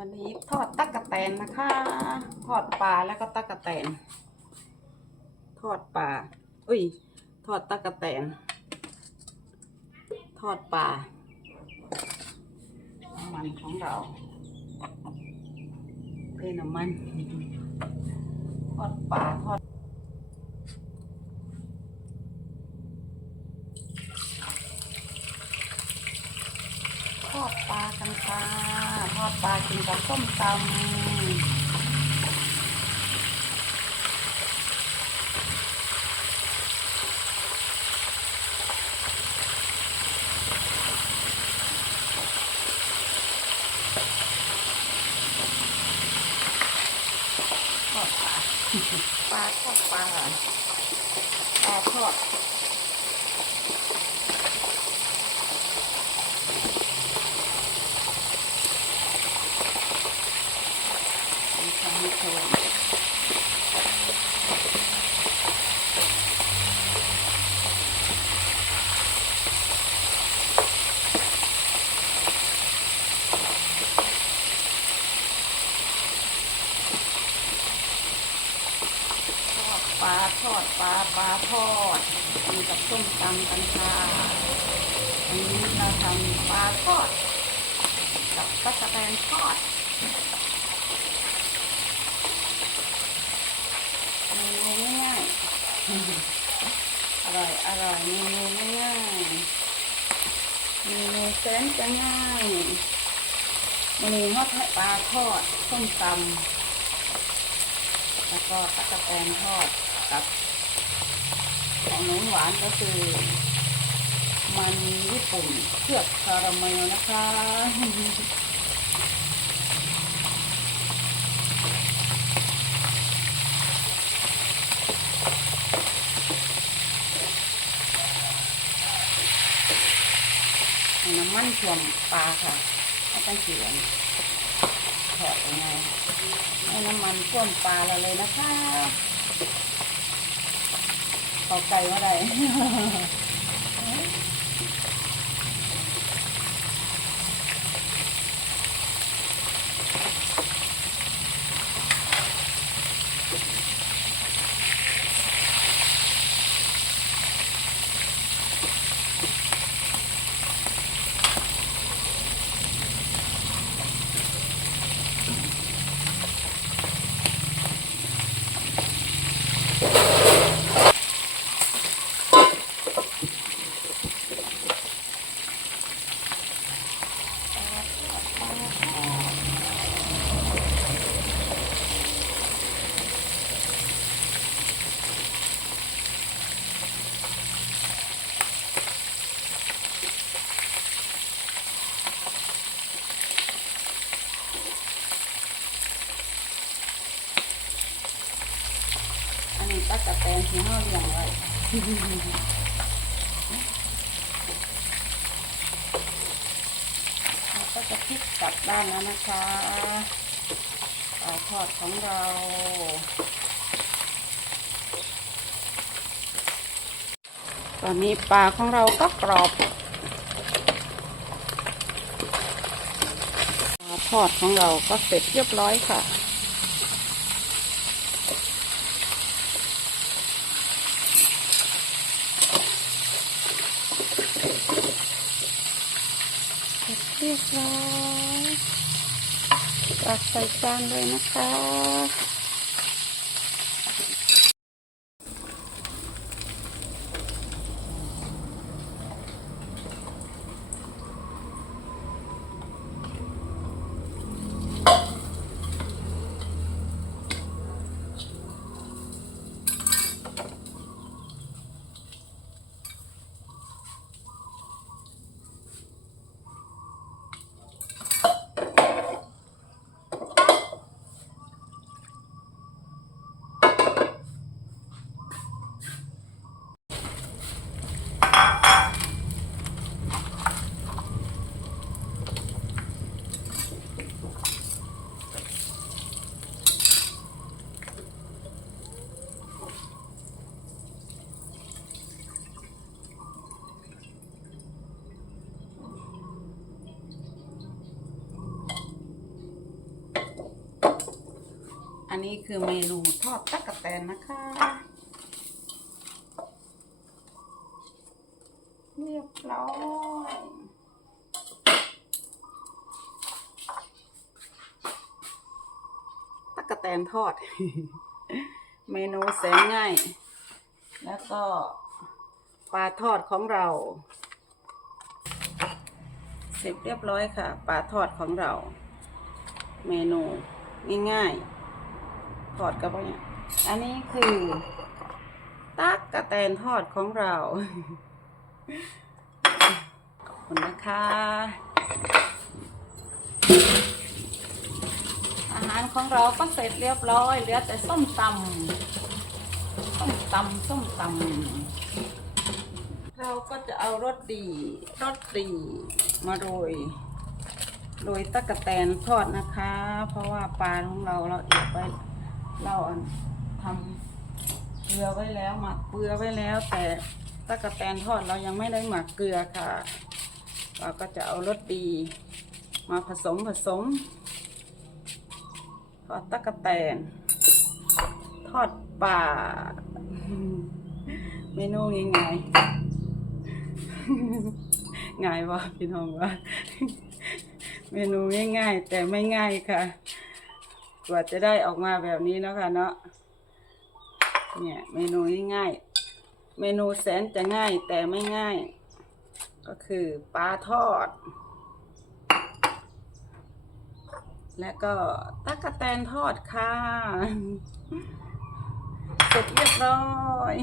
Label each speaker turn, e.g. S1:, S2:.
S1: วันนี้ทอดตักกะแตนนะคะ ทอดปลาแล้วก็ตักกะแตน ทอดปลาอุ้ย ทอดตักกะแตน ทอดปลาน้ำมันของเราเป็นน้ำมัน ทอดปลาทอด ทอดปลากันค่ะทอดปลากินกับส้มตำทอดปลาปลาทอดปลาปลาทอด มีความมีโคนทอด ปลาทอดปลาปลาทอดมีกับส้มตำกันค่ะอันนี้เราทำปลาทอด กับตะกะแตนทอดเมนูง่ายๆอร่อยอร่อยเมนูง่ายๆเมนูแสนจะง่ายเมนูทอดปลาทอดส้มตำ แล้วก็ตะกะแตนทอดกับของน้องหวานก็คือ มันญี่ปุ่นเชือกคาราเมลนะคะน้ำมันท่วมปลาค่ะไม่ต้องเสียน อดยังไงให้น้ำมันท่วมปลาเราเลยนะคะเอาไก่มาได้ อันนี้ตักกะแตนที่ห้าเลี้ยงไว้เราก็จะพลิกกลับด้านแล้วนะคะปลาทอดของเราตอนนี้ปลาของเราก็กรอบปลาทอดของเราก็เสร็จเรียบร้อยค่ะ เส รียบร้อยตักใส่จานเลยนะคะ อันนี้คือเมนูทอดตั๊กแตนนะคะ เรียบร้อยตั๊กแตนทอด เมนูแสนง่าย แล้วก็ปลาทอดของเรา เสร็จเรียบร้อยค่ะ ปลาทอดของเรา เมนูง่ายๆ ทอดกับเนี่ยอันนี้คือ ตักกะแตนทอดของเราขอบคุณนะคะ อาหารของเราก็เสร็จเรียบร้อย เหลือแต่ส้มตำส้มตำส้มตำเราก็จะเอารสดีรสดีมาโรยโรยตะกะแตนทอดนะคะ เพราะว่าปลาของเราเราเอกไว้ เราอันทำเกลือไว้แล้ว หมักเกลือไว้แล้ว แต่ตะกะแตนทอดเรายังไม่ได้หมักเกลือค่ะ เราก็จะเอารสดี มาผสมผสมทอดตะกะแตน ทอดปลาเมนูง่ายๆง่ายวะพี่น้องวะเมนูง่ายๆแต่ไม่ง่ายค่ะ กว่าจะได้ออกมาแบบนี้เนาะค่ะเนาะเนี่ยเมนูง่ายๆเมนูแสนจะง่ายแต่ไม่ง่าย ก็คือปลาทอด และก็ตั๊กแตนทอดค่ะเสร็จเรียบร้อย